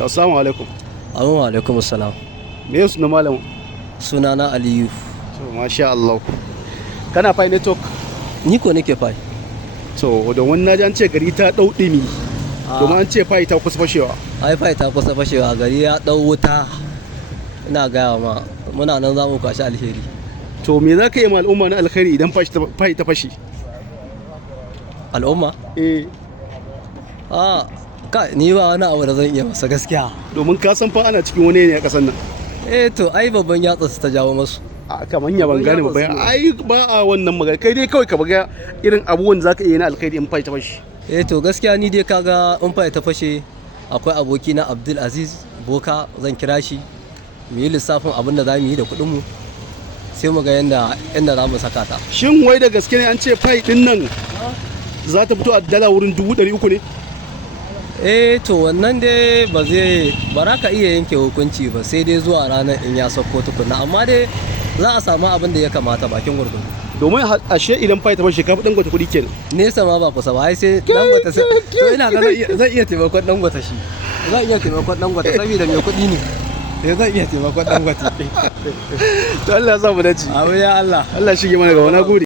Assalamu alaikum. Assalamu alaikum assalam. Me yau suna malam? Sunana Aliyu. To masha Allah. Kana Pi network? Ni ko nake Pi. To da wannan naji an ce gari ta dau dimi. Domin an ce Pi ta kusa fashewa. Ai Pi ta kusa fashewa, gari ya dau wuta. Ina gaya ma muna nan za mu kwashi alheri. To me za ka yi ma al'umma na alkhairi idan Pi ta fashe? Al'umma? Eh. Ni ba wani abu da zan iya masa gaskiya. Domin ka san fa ana cikin wani ne a ƙasar nan. To ai babban yatsa su ta jawo masu. A kamar ya ban gane ba. Ai ba a wannan magana. Kai dai kawai ka baga irin abubuwan da zaka iya na alkhairi in Pi ta fashe. To gaskiya ni dai kaga in Pi ta fashe akwai aboki na Abdul Aziz Boka, zan kira shi mu yi lissafin abin da za mu yi da kuɗin mu sai mu ga yanda za mu saka ta. Shin wai da gaske ne an ce Pi din nan za ta fito a dala wurin 300 ne? To wannan dai ba za ka iya yanke hukunci ba sai dai zuwa ranar in ya sauko tukuna, amma dai za a samu abin da ya kamata bakin gurgudu. Domin ashe idan Pi ta fashe ka fi Dangote kuɗi kenan. Nesa ma ba kusa ba, ai sai Dangote sai to ina ga zan iya taimakon Dangote shi. Zan iya taimakon Dangote saboda mai kuɗi ne. Zan iya taimakon Dangote. To Allah ya sa mu dace. Amin ya Allah. Allah shi ke mana gaba, na gode.